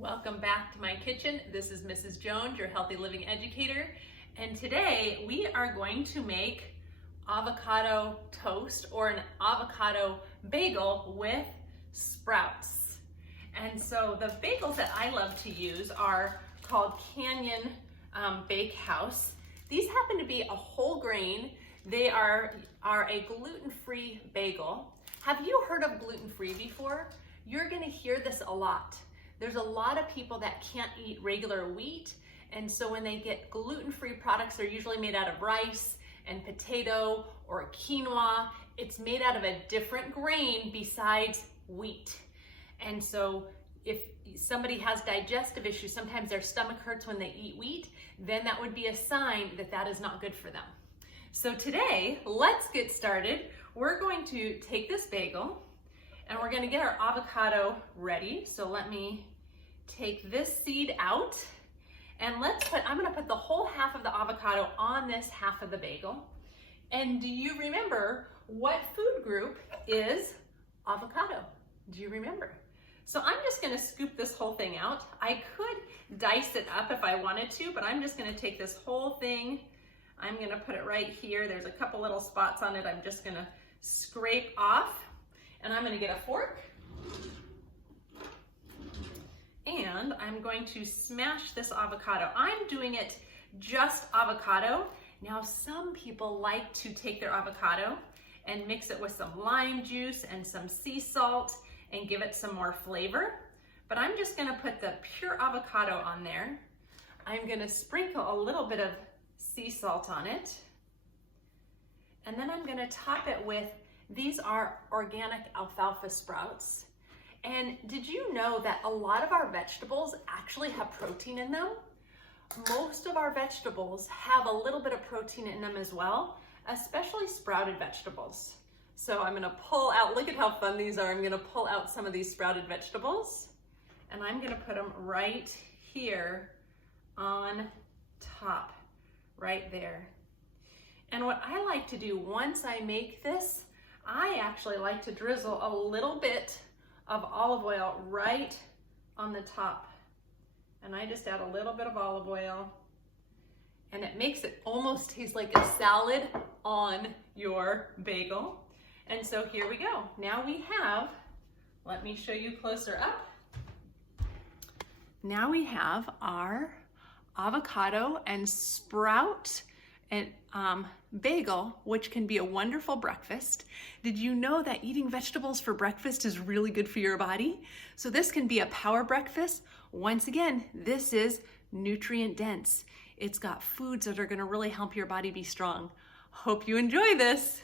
Welcome back to my kitchen. This is Mrs. Jones, your healthy living educator. And today we are going to make avocado toast or an avocado bagel with sprouts. And so the bagels that I love to use are called Canyon Bakehouse. These happen to be a whole grain. They are a gluten-free bagel. Have you heard of gluten-free before? You're gonna hear this a lot. There's a lot of people that can't eat regular wheat, and so when they get gluten-free products, they're usually made out of rice and potato or quinoa. It's made out of a different grain besides wheat. And so if somebody has digestive issues, sometimes their stomach hurts when they eat wheat, then that would be a sign that that is not good for them. So today, let's get started. We're going to take this bagel and we're gonna get our avocado ready. So let me take this seed out and I'm gonna put the whole half of the avocado on this half of the bagel. And do you remember what food group is avocado? Do you remember? So I'm just gonna scoop this whole thing out. I could dice it up if I wanted to, but I'm just gonna take this whole thing. I'm gonna put it right here. There's a couple little spots on it. I'm just gonna scrape off. And I'm gonna get a fork and I'm going to smash this avocado. I'm doing it just avocado. Now some people like to take their avocado and mix it with some lime juice and some sea salt and give it some more flavor. But I'm just gonna put the pure avocado on there. I'm gonna sprinkle a little bit of sea salt on it. And then I'm gonna top it with, these are organic alfalfa sprouts. And did you know that a lot of our vegetables actually have protein in them? Most of our vegetables have a little bit of protein in them as well, especially sprouted vegetables. So I'm gonna pull out, look at how fun these are. I'm gonna pull out some of these sprouted vegetables and I'm gonna put them right here on top, right there. And what I like to do once I make this, I actually like to drizzle a little bit of olive oil right on the top. And I just add a little bit of olive oil and it makes it almost taste like a salad on your bagel. And so here we go. Now we have, let me show you closer up. Now we have our avocado and sprout and bagel, which can be a wonderful breakfast. Did you know that eating vegetables for breakfast is really good for your body? So this can be a power breakfast. Once again, this is nutrient dense. It's got foods that are gonna really help your body be strong. Hope you enjoy this.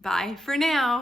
Bye for now.